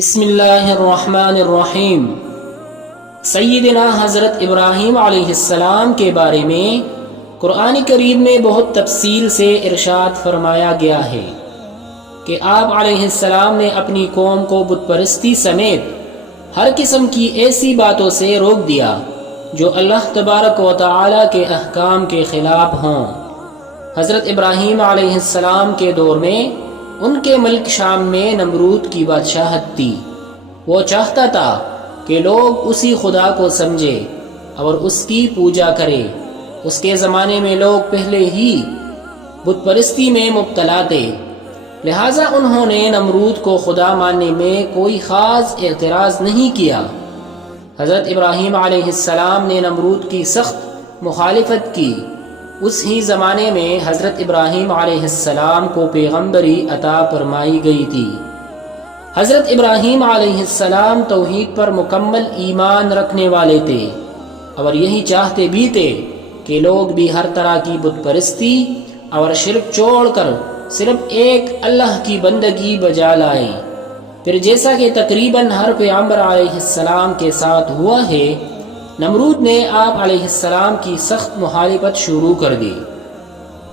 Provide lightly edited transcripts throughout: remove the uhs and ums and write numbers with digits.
بسم اللہ الرحمن الرحیم۔ سیدنا حضرت ابراہیم علیہ السلام کے بارے میں قرآن کریم میں بہت تفصیل سے ارشاد فرمایا گیا ہے کہ آپ علیہ السلام نے اپنی قوم کو بت پرستی سمیت ہر قسم کی ایسی باتوں سے روک دیا جو اللہ تبارک و تعالی کے احکام کے خلاف ہوں۔ حضرت ابراہیم علیہ السلام کے دور میں ان کے ملک شام میں نمرود کی بادشاہت تھی۔ وہ چاہتا تھا کہ لوگ اسی خدا کو سمجھے اور اس کی پوجا کرے۔ اس کے زمانے میں لوگ پہلے ہی بت پرستی میں مبتلا تھے، لہٰذا انہوں نے نمرود کو خدا ماننے میں کوئی خاص اعتراض نہیں کیا۔ حضرت ابراہیم علیہ السلام نے نمرود کی سخت مخالفت کی۔ اس ہی زمانے میں حضرت ابراہیم علیہ السلام کو پیغمبری عطا فرمائی گئی تھی۔ حضرت ابراہیم علیہ السلام توحید پر مکمل ایمان رکھنے والے تھے اور یہی چاہتے بھی تھے کہ لوگ بھی ہر طرح کی بت پرستی اور شرک چھوڑ کر صرف ایک اللہ کی بندگی بجا لائیں۔ پھر جیسا کہ تقریباً ہر پیغمبر علیہ السلام کے ساتھ ہوا ہے، نمرود نے آپ علیہ السلام کی سخت مخالفت شروع کر دی۔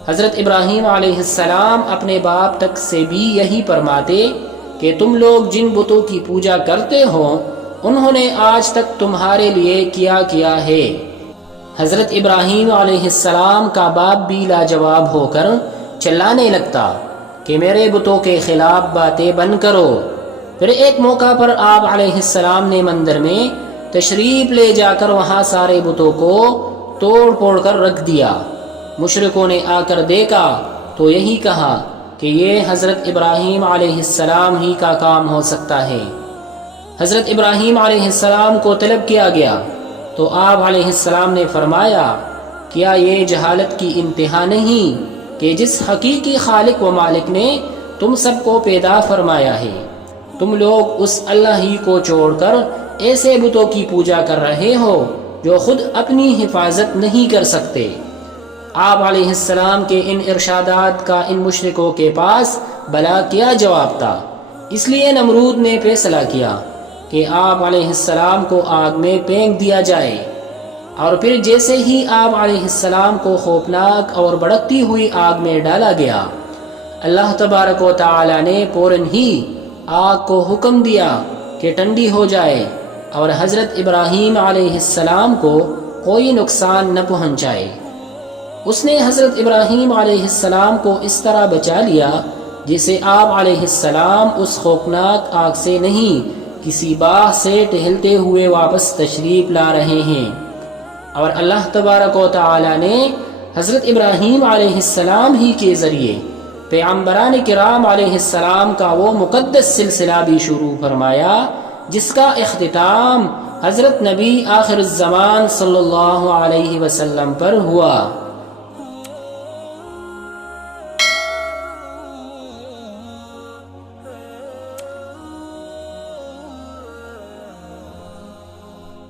حضرت ابراہیم علیہ السلام اپنے باپ تک سے بھی یہی فرماتے کہ تم لوگ جن بتوں کی پوجا کرتے ہو انہوں نے آج تک تمہارے لیے کیا ہے۔ حضرت ابراہیم علیہ السلام کا باپ بھی لاجواب ہو کر چلانے لگتا کہ میرے بتوں کے خلاف باتیں بند کرو۔ پھر ایک موقع پر آپ علیہ السلام نے مندر میں تشریف لے جا کر وہاں سارے بتوں کو توڑ پھوڑ کر رکھ دیا۔ مشرکوں نے آ کر دیکھا تو یہی کہا کہ یہ حضرت ابراہیم علیہ السلام ہی کا کام ہو سکتا ہے۔ حضرت ابراہیم علیہ السلام کو طلب کیا گیا تو آپ علیہ السلام نے فرمایا، کیا یہ جہالت کی انتہا نہیں کہ جس حقیقی خالق و مالک نے تم سب کو پیدا فرمایا ہے، تم لوگ اس اللہ ہی کو چھوڑ کر ایسے بتوں کی پوجا کر رہے ہو جو خود اپنی حفاظت نہیں کر سکتے۔ آپ علیہ السلام کے ان ارشادات کا ان مشرکوں کے پاس بھلا کیا جواب تھا۔ اس لیے نمرود نے فیصلہ کیا کہ آپ علیہ السلام کو آگ میں پھینک دیا جائے، اور پھر جیسے ہی آپ علیہ السلام کو خوفناک اور بھڑکتی ہوئی آگ میں ڈالا گیا، اللہ تبارک و تعالی نے فوراً ہی آگ کو حکم دیا کہ ٹھنڈی ہو جائے اور حضرت ابراہیم علیہ السلام کو کوئی نقصان نہ پہنچائے۔ اس نے حضرت ابراہیم علیہ السلام کو اس طرح بچا لیا جسے آپ علیہ السلام اس خوفناک آگ سے نہیں، کسی باغ سے ٹہلتے ہوئے واپس تشریف لا رہے ہیں، اور اللہ تبارک و تعالی نے حضرت ابراہیم علیہ السلام ہی کے ذریعے پیغمبران کرام علیہ السلام کا وہ مقدس سلسلہ بھی شروع فرمایا جس کا اختتام حضرت نبی آخر الزمان صلی اللہ علیہ وسلم پر ہوا۔